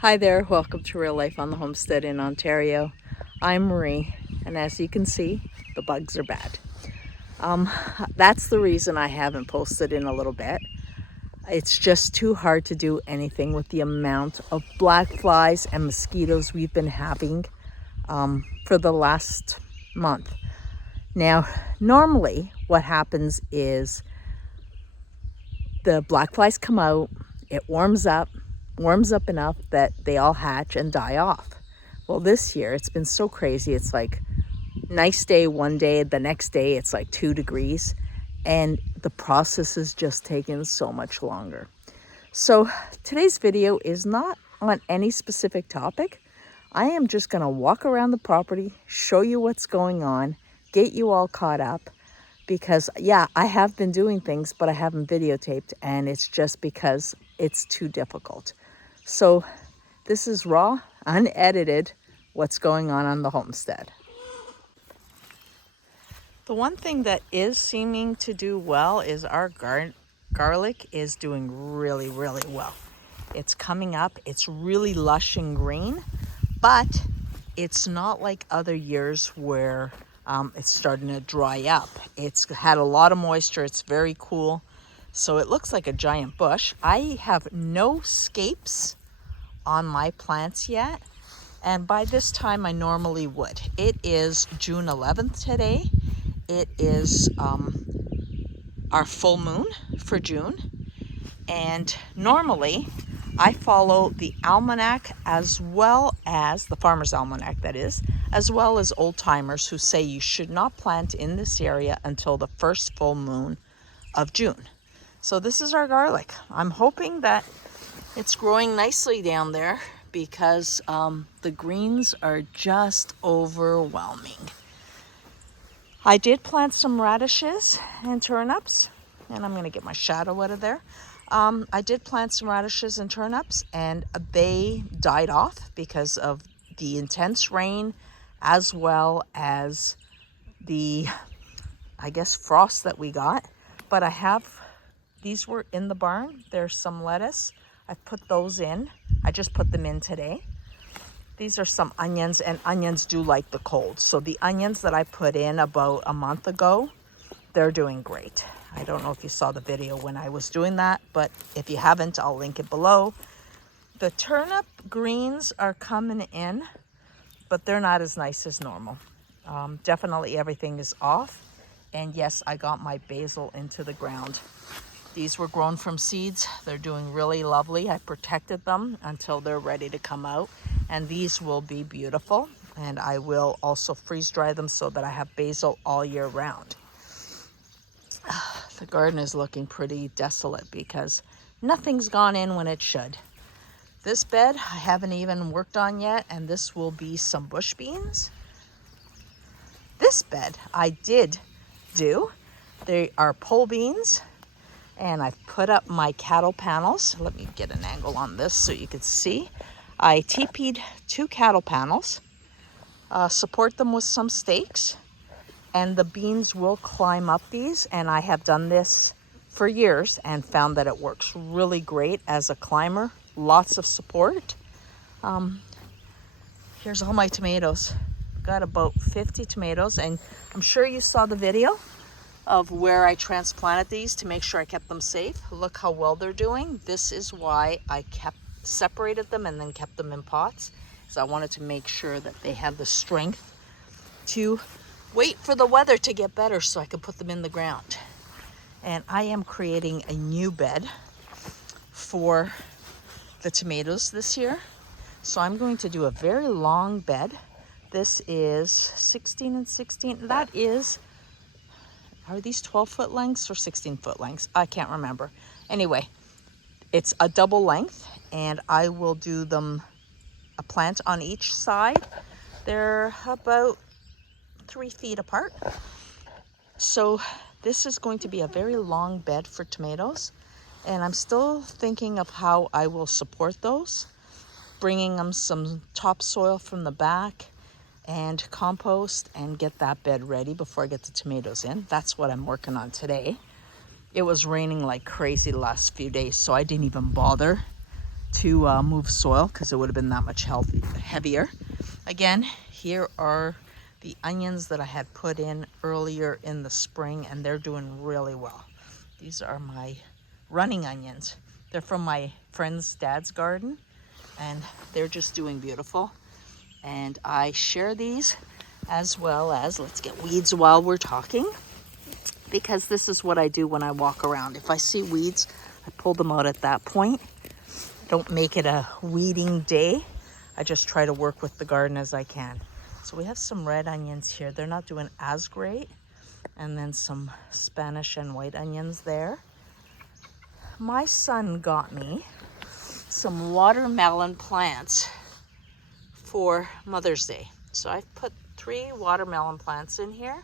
Hi there, welcome to Real Life on the Homestead in Ontario. I'm Marie, and as you can see, the bugs are bad. That's the reason I haven't posted in a little bit. It's just too hard to do anything with the amount of black flies and mosquitoes we've been having for the last month. Now, normally what happens is the black flies come out, it warms up enough that they all hatch and die off. Well, this year it's been so crazy. It's like nice day one day, the next day it's like 2 degrees, and the process is just taking so much longer. So today's video is not on any specific topic. I am just going to walk around the property, show you what's going on, get you all caught up. Because yeah, I have been doing things, but I haven't videotaped, and it's just because it's too difficult. So this is raw, unedited, what's going on the homestead. The one thing that is seeming to do well is our garlic is doing really, really well. It's coming up, it's really lush and green, but it's not like other years where it's starting to dry up. It's had a lot of moisture, it's very cool. So it looks like a giant bush. I have no scapes on my plants yet, and by this time I normally would. It is June 11th today. It is our full moon for June, and normally I follow the almanac as well as the farmer's almanac, that is, as well as old timers who say you should not plant in this area until the first full moon of June. So this is our garlic. I'm hoping that it's growing nicely down there because the greens are just overwhelming. I did plant some radishes and turnips, and I'm going to get my shadow out of there. I did plant some radishes and turnips, and they died off because of the intense rain as well as the, I guess, frost that we got. But these were in the barn. There's some lettuce. I put those in. I just put them in today. These are some onions, and onions do like the cold. So the onions that I put in about a month ago, they're doing great. I don't know if you saw the video when I was doing that, but if you haven't, I'll link it below. The turnip greens are coming in, but they're not as nice as normal. Definitely everything is off. And yes, I got my basil into the ground. These were grown from seeds. They're doing really lovely. I protected them until they're ready to come out. And these will be beautiful. And I will also freeze dry them so that I have basil all year round. The garden is looking pretty desolate because nothing's gone in when it should. This bed I haven't even worked on yet, and this will be some bush beans. This bed I did do. They are pole beans, and I've put up my cattle panels. Let me get an angle on this so you can see. I TP'd 2 cattle panels, support them with some stakes, and the beans will climb up these, and I have done this for years and found that it works really great as a climber. Lots of support. Here's all my tomatoes. Got about 50 tomatoes, and I'm sure you saw the video of where I transplanted these to make sure I kept them safe. Look how well they're doing. This is why I separated them and then kept them in pots, because I wanted to make sure that they had the strength to wait for the weather to get better so I could put them in the ground. And I am creating a new bed for the tomatoes this year. So I'm going to do a very long bed. This is 16 and 16. That is, are these 12-foot lengths or 16-foot lengths? I can't remember. Anyway, it's a double length, and I will do them a plant on each side. They're about 3 feet apart. So this is going to be a very long bed for tomatoes, and I'm still thinking of how I will support those, bringing them some topsoil from the back and compost and get that bed ready before I get the tomatoes in. That's what I'm working on today. It was raining like crazy the last few days, so I didn't even bother to move soil because it would have been that much heavier. Again, here are the onions that I had put in earlier in the spring, and they're doing really well. These are my running onions. They're from my friend's dad's garden, and they're just doing beautiful. And I share these as well as, let's get weeds while we're talking, because this is what I do when I walk around. If I see weeds, I pull them out at that point. Don't make it a weeding day. I just try to work with the garden as I can. So we have some red onions here. They're not doing as great. And then some Spanish and white onions there. My son got me some watermelon plants for Mother's Day. So I've put 3 watermelon plants in here,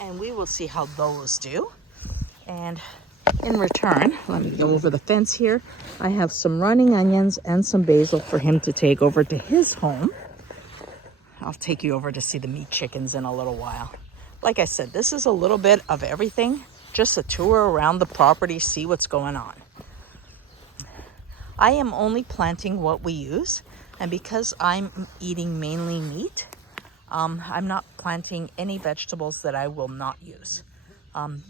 and we will see how those do. And in return, let me go over the fence here. I have some running onions and some basil for him to take over to his home. I'll take you over to see the meat chickens in a little while. Like I said, this is a little bit of everything. Just a tour around the property, see what's going on. I am only planting what we use, and because I'm eating mainly meat, I'm not planting any vegetables that I will not use.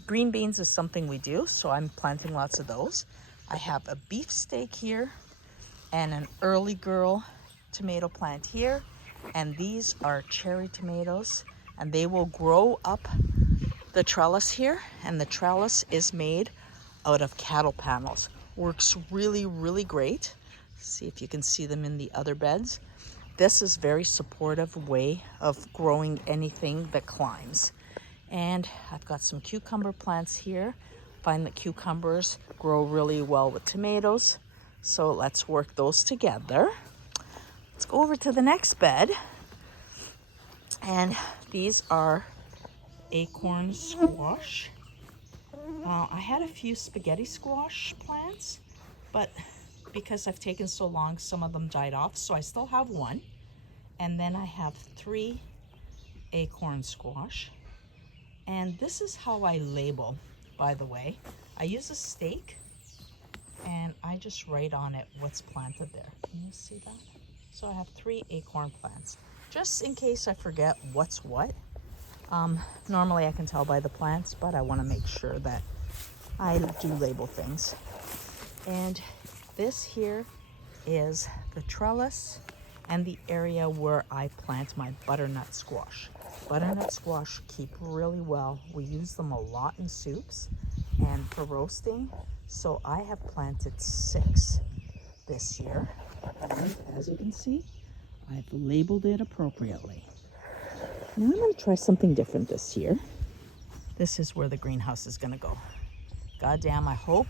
Green beans is something we do, so I'm planting lots of those. I have a beefsteak here and an early girl tomato plant here, and these are cherry tomatoes, and they will grow up the trellis here, and the trellis is made out of cattle panels. Works really, really great. See if you can see them in the other beds. This is very supportive way of growing anything that climbs. And I've got some cucumber plants here. Find that cucumbers grow really well with tomatoes. So let's work those together. Let's go over to the next bed. And these are Acorn Squash. I had a few spaghetti squash plants, but because I've taken so long, some of them died off. So I still have one. And then I have 3 acorn squash. And this is how I label, by the way. I use a stake and I just write on it what's planted there. Can you see that? So I have 3 acorn plants, just in case I forget what's what. Normally I can tell by the plants, but I want to make sure that I do label things. And this here is the trellis and the area where I plant my butternut squash. Butternut squash keep really well. We use them a lot in soups and for roasting. So I have planted 6 this year. And as you can see, I've labeled it appropriately. Now I'm going to try something different this year. This is where the greenhouse is going to go. Goddamn, I hope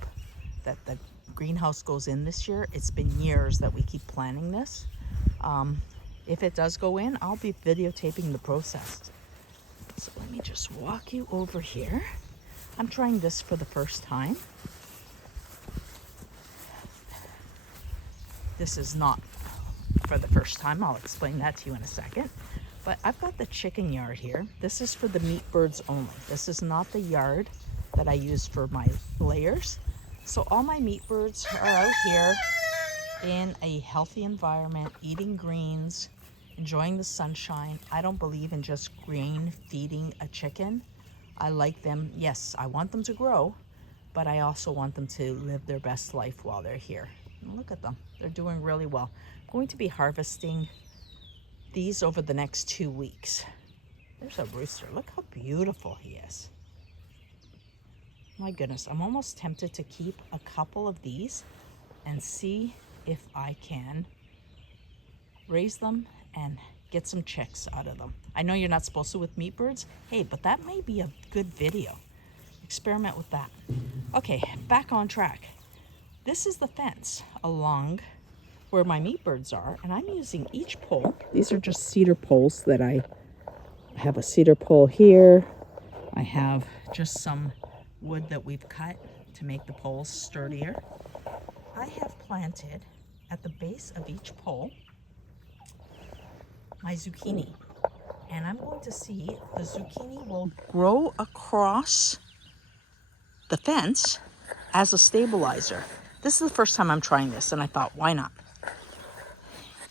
that the greenhouse goes in this year. It's been years that we keep planning this. If it does go in, I'll be videotaping the process. So let me just walk you over here. I'm trying this for the first time. This is not for the first time. I'll explain that to you in a second. But I've got the chicken yard here. This is for the meat birds only. This is not the yard that I use for my layers. So all my meat birds are out here in a healthy environment, eating greens, enjoying the sunshine. I don't believe in just grain feeding a chicken. I like them. Yes, I want them to grow, but I also want them to live their best life while they're here. And look at them. They're doing really well. I'm going to be harvesting these over the next 2 weeks. There's a rooster. Look how beautiful he is. My goodness, I'm almost tempted to keep a couple of these and see if I can raise them and get some chicks out of them. I know you're not supposed to with meat birds. Hey, but that may be a good video. Experiment with that. Okay, back on track. This is the fence along where my meat birds are, and I'm using each pole. These are just cedar poles that I have a cedar pole here. I have just some wood that we've cut to make the poles sturdier. I have planted at the base of each pole my zucchini, and I'm going to see if the zucchini will grow across the fence as a stabilizer. This is the first time I'm trying this, and I thought, why not?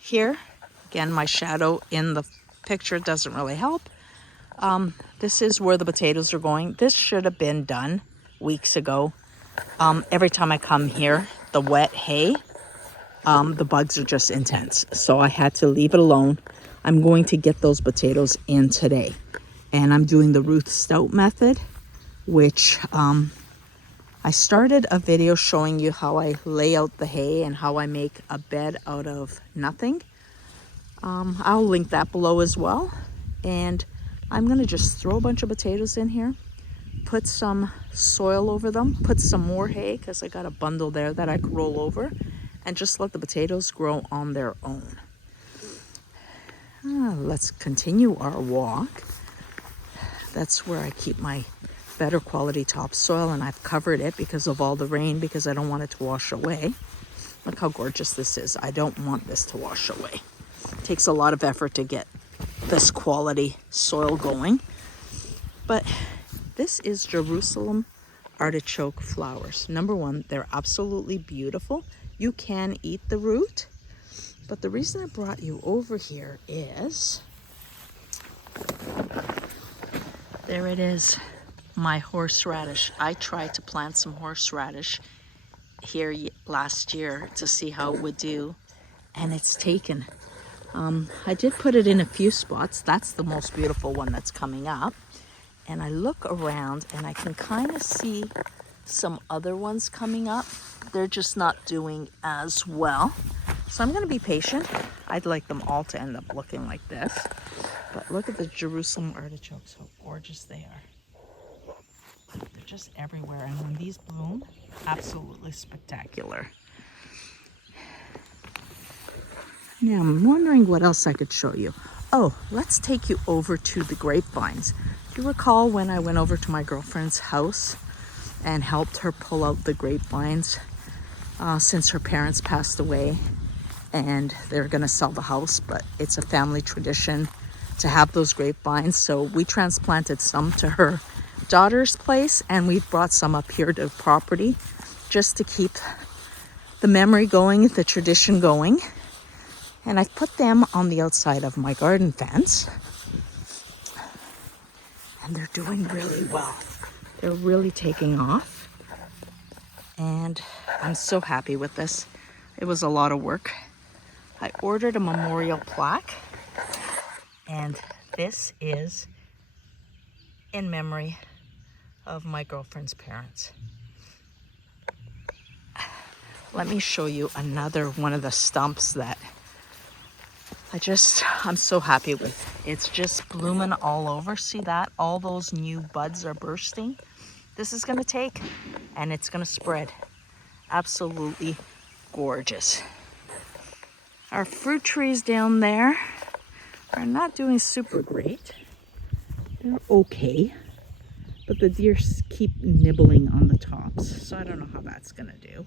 here. Again, my shadow in the picture doesn't really help. This is where the potatoes are going. This should have been done weeks ago. Every time I come here, the wet hay, the bugs are just intense. So I had to leave it alone. I'm going to get those potatoes in today. And I'm doing the Ruth Stout method, which I started a video showing you how I lay out the hay and how I make a bed out of nothing. I'll link that below as well. And I'm going to just throw a bunch of potatoes in here, put some soil over them, put some more hay because I got a bundle there that I could roll over, and just let the potatoes grow on their own. Let's continue our walk. That's where I keep my better quality topsoil, and I've covered it because of all the rain, because I don't want it to wash away. Look how gorgeous this is. I don't want this to wash away. It takes a lot of effort to get this quality soil going. But this is Jerusalem artichoke flowers. Number one, they're absolutely beautiful. You can eat the root, but the reason I brought you over here is, there it is, my horseradish. I tried to plant some horseradish here last year to see how it would do, and it's taken. I did put it in a few spots. That's the most beautiful one that's coming up. And I look around and I can kind of see some other ones coming up. They're just not doing as well. So I'm going to be patient. I'd like them all to end up looking like this. But look at the Jerusalem artichokes, how gorgeous they are. They're just everywhere. And when these bloom, absolutely spectacular. Now I'm wondering what else I could show you. Oh, let's take you over to the grapevines. Do you recall when I went over to my girlfriend's house and helped her pull out the grapevines since her parents passed away, and they're going to sell the house, but it's a family tradition to have those grapevines. So we transplanted some to her daughter's place, and we've brought some up here to the property just to keep the memory going, the tradition going. And I've put them on the outside of my garden fence. And they're doing really well. They're really taking off. And I'm so happy with this. It was a lot of work. I ordered a memorial plaque. And this is in memory of my girlfriend's parents. Let me show you another one of the stumps that I'm so happy with. It's just blooming all over. See that? All those new buds are bursting. This is going to take, and it's going to spread. Absolutely gorgeous. Our fruit trees down there are not doing super great. They're okay, but the deer keep nibbling on the tops, so I don't know how that's going to do.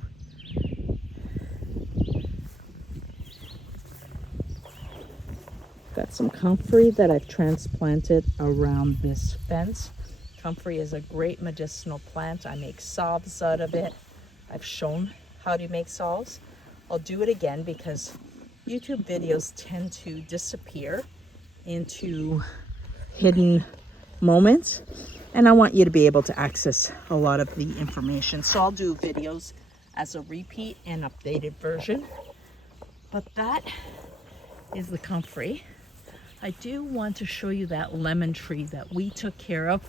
Got some comfrey that I've transplanted around this fence. Comfrey is a great medicinal plant. I make salves out of it. I've shown how to make salves. I'll do it again because YouTube videos tend to disappear into hidden moments, and I want you to be able to access a lot of the information. So I'll do videos as a repeat and updated version. But that is the comfrey. I do want to show you that lemon tree that we took care of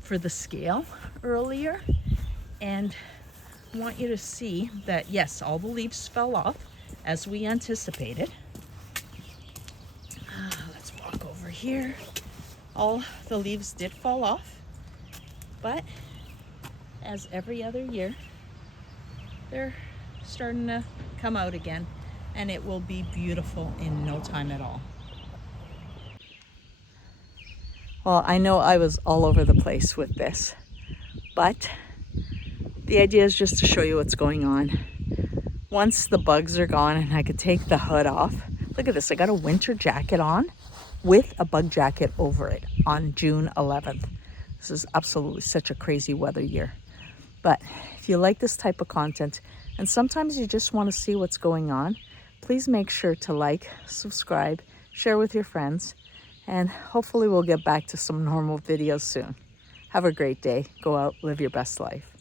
for the scale earlier, and I want you to see that yes, all the leaves fell off as we anticipated. Let's walk over here. All the leaves did fall off, but as every other year, they're starting to come out again, and it will be beautiful in no time at all. Well, I know I was all over the place with this, but the idea is just to show you what's going on. Once the bugs are gone and I could take the hood off, look at this, I got a winter jacket on with a bug jacket over it on June 11th. This is absolutely such a crazy weather year. But if you like this type of content, and sometimes you just want to see what's going on, please make sure to like, subscribe, share with your friends, and hopefully we'll get back to some normal videos soon. Have a great day. Go out, live your best life.